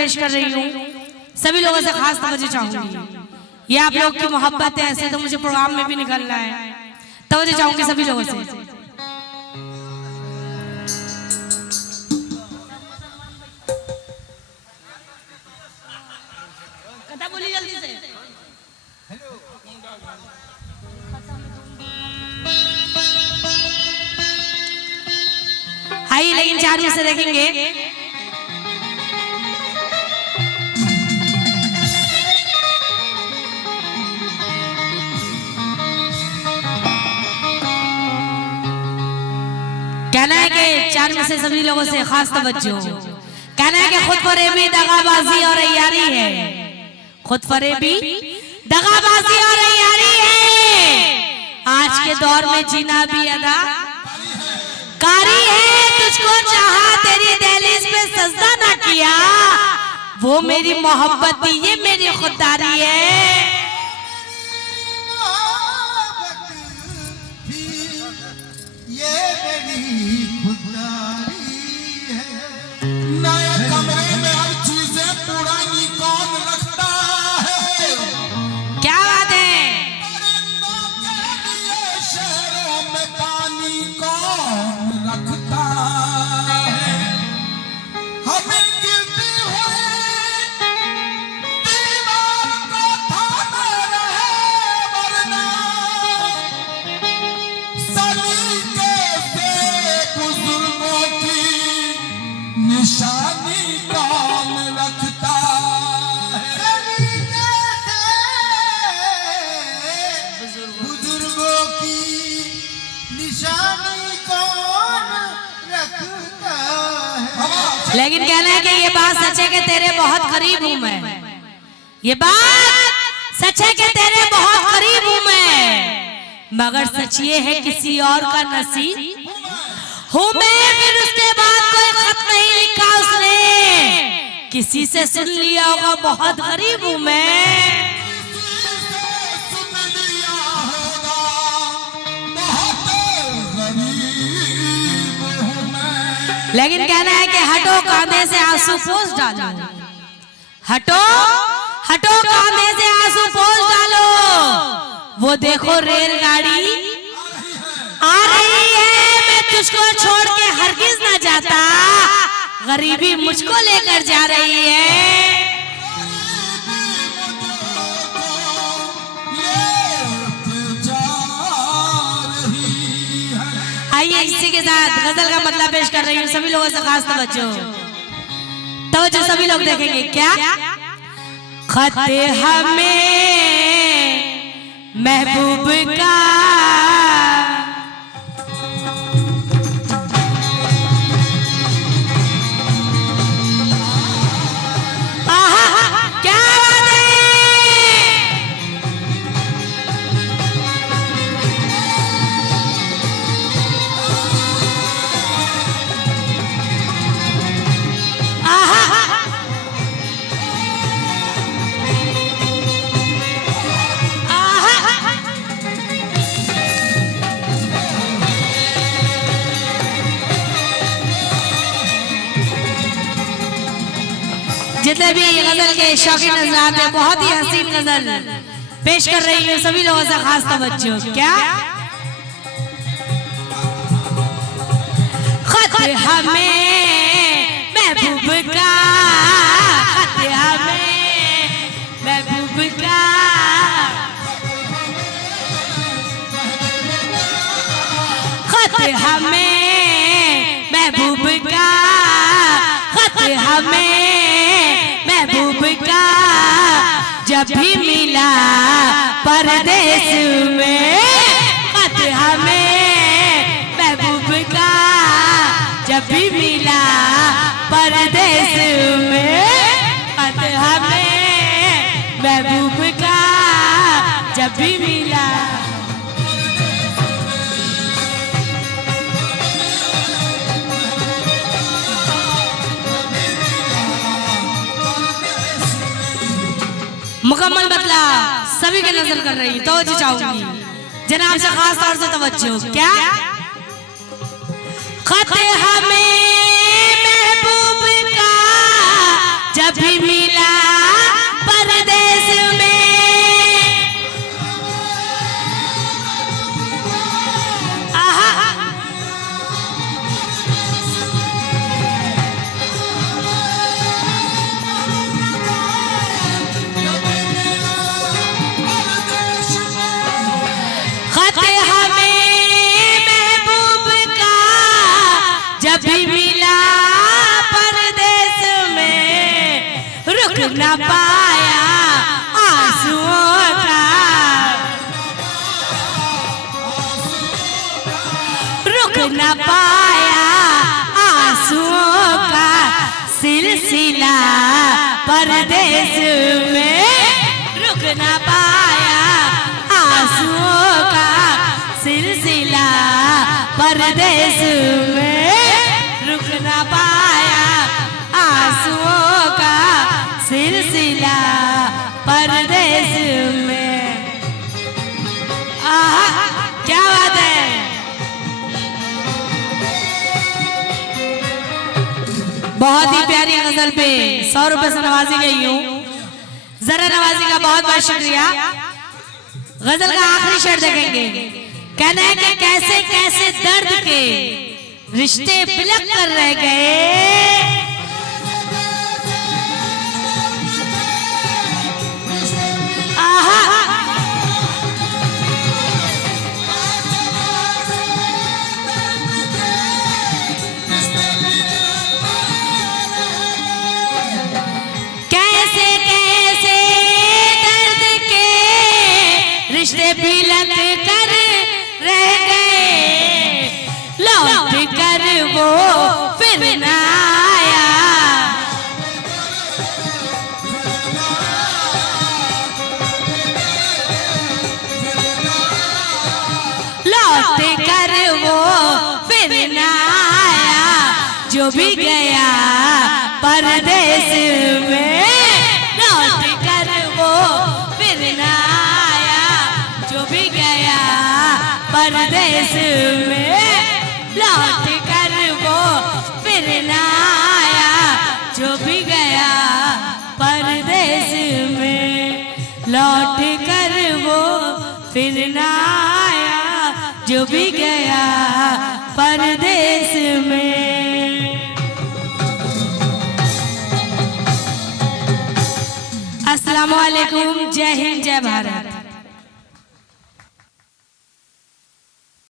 पेश कर रही हूँ, सभी लोगों से खास तवज्जो चाहूंगी। ये आप लोग की मोहब्बत है, ऐसे तो मुझे प्रोग्राम में भी निकलना है, तवज्जो चाहूंगी सभी लोगों से। कथा बोली जल्दी से। आइए, लेकिन 4 में से देखेंगे। कहना है कि 4 में से सभी लोगों से खास तवज्जो। कहना है कि खुद फरेबी, दगाबाजी और अय्यारी है। खुद फरेबी, दगाबाजी और अय्यारी है। आज के दौर में जीना भी अदा कारी है। तुझको चाहा, तेरी दहलीज पे सजदा ना किया, वो मेरी मोहब्बत थी, ये मेरी खुददारी है। निशानी कौन रखता है? बुजुर्गों की निशानी कौन रखता है? लेकिन कहना है कि ये बात सच है कि तेरे बहुत करीब हूं मैं। ये बात सच है कि तेरे बहुत करीब हूं मैं, मगर सच ये है किसी और का नसीब हूँ मैं। फिर उसके बाद कोई खत नहीं लिखा उसने, किसी से सुन लिया होगा बहुत गरीब हूँ मैं। लेकिन कहना है कि हटो कांधे से आंसू पोंछ डालो, हटो हटो कांधे से आंसू पोंछ डालो। वो देखो रेलगाड़ी आ रही है, मैं तुझको छोड़ के हरगिज ना जाता, गरीबी मुझको लेकर जा रही है। आइए, इसी के साथ गजल का मतलब पेश कर रही हूँ, सभी लोगों से खास तवज्जो। तवज्जो सभी लोग देखेंगे। क्या खत हमें महबूब का, जितने भी गजल के शौकीन हज़रात हैं, बहुत ही हसीन गजल पेश कर रही हूँ, सभी लोगों से खास तवज्जो। क्या खत हमें महबूब का, खत हमें महबूब का, खत हमें महबूब का, खत हमें महबूब का, जब भी मिला परदेश में, खत हमें महबूब का, जब भी मिला परदेश में, खत हमें महबूब का, जब भी मिला। मुकम्मल मतलब सभी के नजर कर रही, तवज्जो चाहूंगी जनाब से खास तौर से तवज्जो। क्या खत हमें महबूब का, जब जब भी मिला परदेश में, आहा खत हमें महबूब का जब भी मिला परदेश में, रुक न पाया आंसुओं का, रुक न पाया आंसुओं का सिलसिला परदेश में, रुक न पाया आंसुओं का सिलसिला परदेश में, रुक न पाया आंसुओं का सिलसिला परदेश में। आहा क्या बात है। बहुत ही प्यारी गजल पे 100 रुपए से नवाजी गई हूँ। जरा नवाजी का बहुत बहुत शुक्रिया। गजल का आखिरी शेर देखेंगे। कहना है कि कैसे कैसे दर्द के रिश्ते बिलक कर रह गए, आहा कैसे कैसे दर्द के रिश्ते बिलक कर रह गए, लौट कर वो फिर न आया, लौट कर वो फिर न आया, जो भी गया परदेश में, लौट कर वो फिर न आया, जो भी गया परदेश में, लौट कर वो फिर न आया, जो भी गया परदेश में, लौट कर वो फिर न आया, जो भी गया परदेश में। अस्सलाम वालेकुम, जय हिंद, जय भारत।